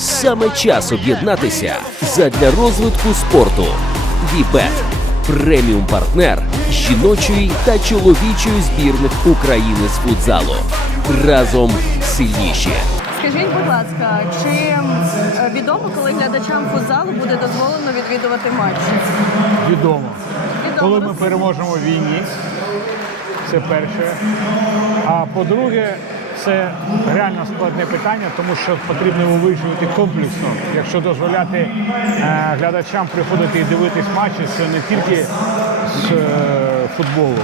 Саме час об'єднатися задля розвитку спорту. Вібет преміум партнер жіночої та чоловічої збірних України з футзалу. Разом сильніші. Скажіть, будь ласка, чи е, відомо, коли глядачам футзалу буде дозволено відвідувати матчі? Відомо. Відомо. Коли ми переможемо в війні, це перше. А по-друге, це реально складне питання, тому що потрібно його вирішувати комплексно. Якщо дозволяти е, глядачам приходити і дивитись матчі, це не тільки з е, футболу,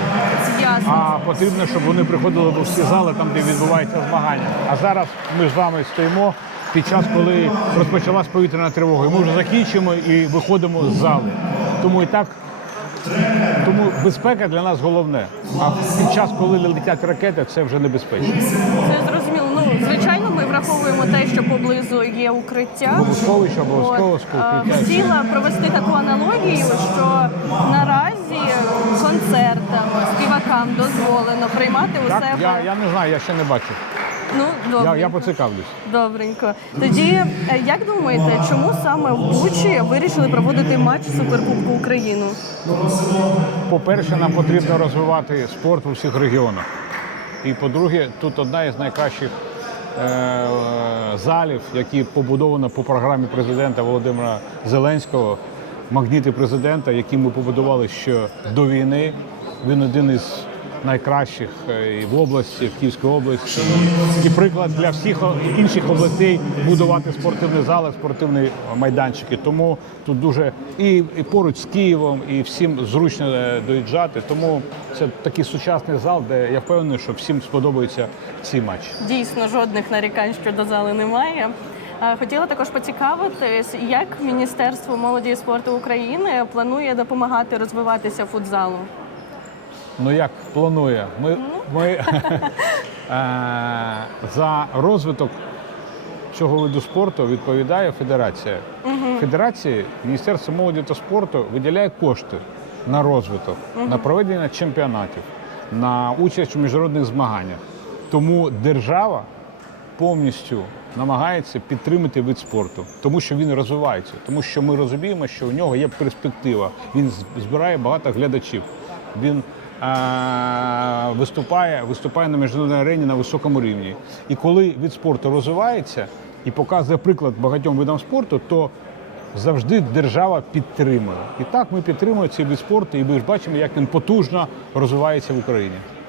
а потрібно, щоб вони приходили в всі зали, там, де відбуваються змагання. А зараз ми з вами стоїмо під час, коли розпочалась повітряна тривога. Ми вже закінчимо і виходимо з зали. Тому і так. Тому безпека для нас головне. А під час, коли летять ракети, це вже небезпечно. Це зрозуміло. Ну, звичайно, ми враховуємо те, що поблизу є укриття. Сховище обов'язково е, укриття. Хотіла провести таку аналогію, що наразі концертам, співакам дозволено приймати у себе. я, я не знаю, я ще не бачив. Ну, добре. я поцікавлюсь. Добренько. Тоді, е, як думаєте, чому саме в Бучі вирішили проводити матч Суперкубку України? По-перше, нам потрібно розвивати спорт у всіх регіонах. І по-друге, тут одна із найкращих е, залів, які побудовано по програмі президента Володимира Зеленського, магніти президента, які ми побудували ще до війни. Він один із найкращих е, і в області, в Київській області. І приклад для всіх інших областей будувати спортивні зали, спортивні майданчики. Тому тут дуже і, і поруч з Києвом, і всім зручно е, доїжджати. Тому це такий сучасний зал, де я впевнений, що всім сподобаються ці матчі. Дійсно, жодних нарікань щодо зали немає. Хотіла також поцікавитись, як Міністерство молоді і спорту України планує допомагати розвиватися футзалу. Ну як планує? Ми, ми е, за розвиток цього виду спорту відповідає федерація. Федерації Міністерство молоді та спорту виділяє кошти на розвиток, на проведення чемпіонатів, на участь у міжнародних змаганнях. Тому держава повністю намагається підтримати вид спорту, тому що він розвивається, тому що ми розуміємо, що у нього є перспектива. Він збирає багато глядачів. Він виступає, виступає на міжнародній арені на високому рівні. І коли від спорту розвивається і показує приклад багатьом видам спорту, то завжди держава підтримує. І так ми підтримуємо цей вид спорту, і ми ж бачимо, як він потужно розвивається в Україні.